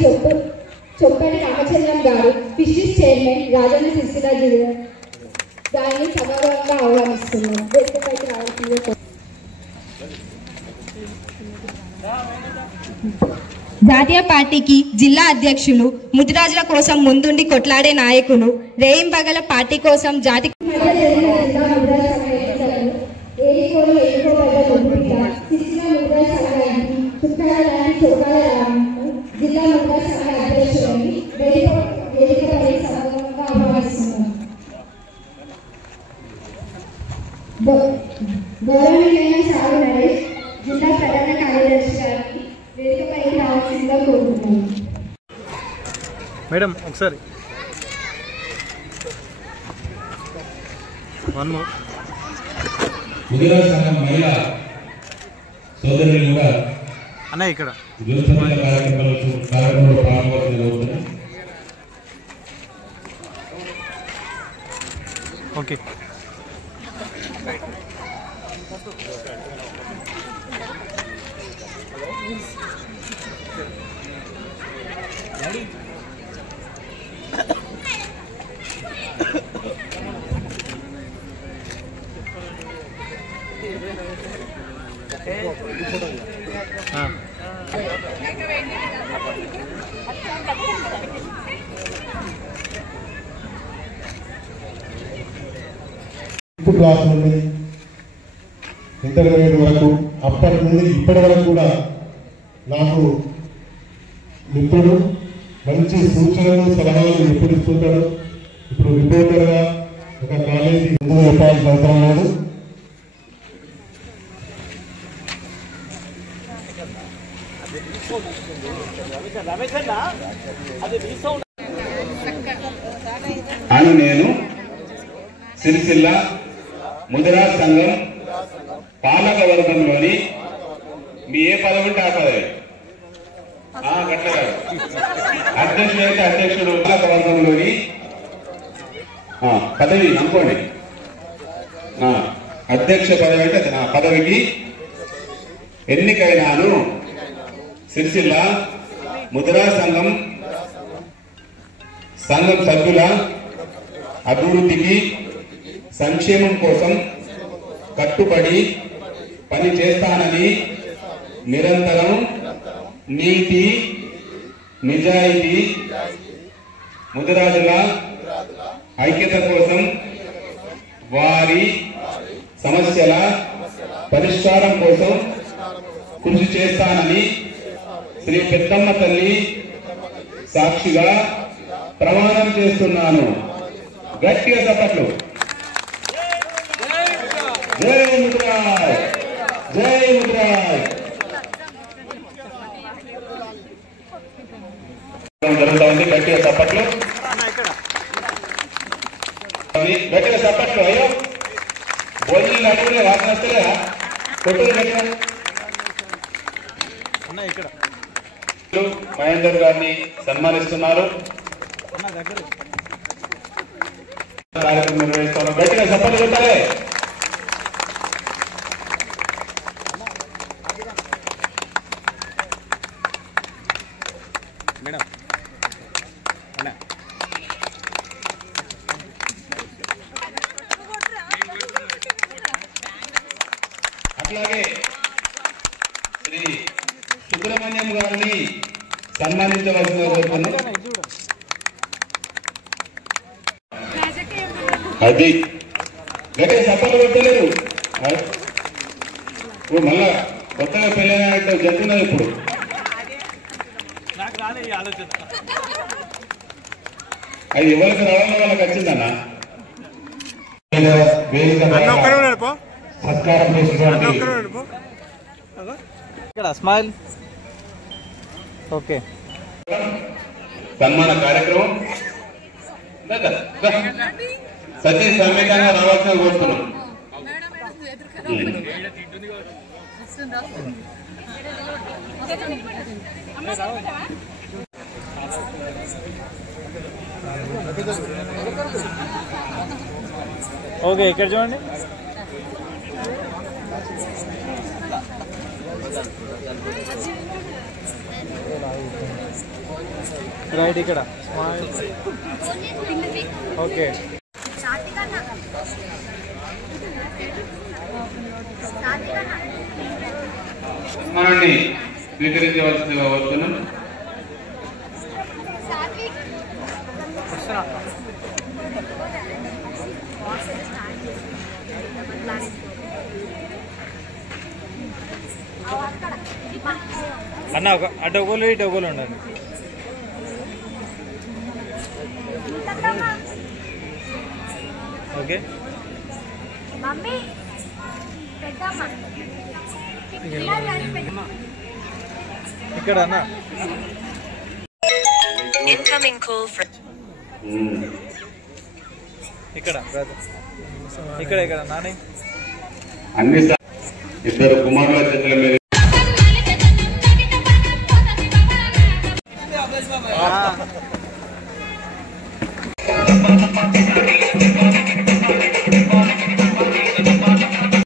చొప్పటి రామచంద్రం గారు fisheries chairman Rajanna Sircilla జిల్లా దాన్ని సగౌరవంగా ఆహ్వానిస్తున్నాం. వేదికపైకి రావాల్సిందిగా. జాతీయ పార్టీకి జిల్లా అధ్యక్షులు, ముదిరాజుల కోసం ముందుండి కొట్లాడే నాయకులు, రేయింబగల పార్టీ కోసం జాతి జిల్లా ముద్రా సంఘ అధ్యక్షులని వేదికపై సభగా ఆహ్వానిస్తున్నాం. గౌరవనీయులైన సాగు నరేష్ జిల్లా ప్రధాన కార్యదర్శి గారికి వేదికపైకి రావాల్సిందిగా కోరుతున్నాను. మేడం ఒకసారి ముదిరాజు సంఘం మహిళా సోదరులు కూడా అన్న ఇక్కడ కార్యక్రమంలో పాల్గొనబోతున్నారు. ఓకే. క్లాస్ నుండి ఇంటర్మీడియట్ వరకు అప్పటి నుండి ఇప్పటి వరకు కూడా నాకు మిత్రుడు, మంచి సూచనలు సలహాలు ఎప్పుడు ఇస్తుంటాడు. ఇప్పుడు రిపోర్టర్గా ఒక కాలేజీ ఎందుకు చెప్పాల్సిన అవసరం లేదు. అని నేను సిరిసిల్ల ముదిరాజ్ సంఘం పాలక వర్గంలోని మీ ఏ పదవి ఉంటే ఆ పదవి అధ్యక్షుడు అయితే అధ్యక్షుడు పాలక వర్గంలోని పదవి అనుకోండి. అధ్యక్ష పదవి అంటే ఆ పదవికి ఎన్నికైనాను. సిరిసిల్ల ముదిరాజ్ సంఘం సభ్యుల అభివృద్ధికి సంక్షేమం కోసం కట్టుబడి పని చేస్తానని నిరంతరం నీతి నిజాయితీ ముదిరాజుల ఐక్యత కోసం వారి సమస్యల పరిష్కారం కోసం కృషి చేస్తానని శ్రీ పెద్దమ్మ తల్లి సాక్షిగా ప్రమాణం చేస్తున్నాను. గట్టిగా చప్పట్లు. జై ముదిరాజ్, జై ముదిరాజ్. జరుగుతా ఉంది. గట్టిగా చప్పట్లు, గట్టిగా చప్పట్లు. అయ్యో భోజనం అడుగులే వాసన వస్తలేదా? కొట్టులు గట్టిగా. మహేందర్ గారిని సన్మానిస్తున్నారు. కార్యక్రమం నిర్వహిస్తాను. గట్టిగా చప్పట్లు కొట్టాలి. అట్లాగే శ్రీ సుబ్రహ్మణ్యం గారిని సన్మానించవలసిందిగా కోరుతున్నాను. అది గట్టిగా చప్పట్లు కొట్టలేదు. మళ్ళా కొత్తగా పెళ్ళైన జరుగుతున్నది. ఇప్పుడు అది ఎవరికి రావాలో వాళ్ళకి వచ్చిందన్న. సత్కారం చేసినటువంటి స్మైల్. ఓకే. సన్మాన కార్యక్రమం సతీ సమేతంగా రావాల్సిన కోరుతున్నాం. ఓకే, ఇక్కడ చూడండి. రైట్ ఇక్కడ ఓకే మనల్ని స్వీకరించవలసిందిగా కోరుతున్నాం. అన్న ఒక అటు ఒకళ్ళు ఇటు ఒకళ్ళు ఉండండి. ఓకే ఇక్కడ అన్న ఇక్కడ ఇక్కడ ఇక్కడ నాని అన్ని ఇద్దరు కుమారుల చేతుల మీద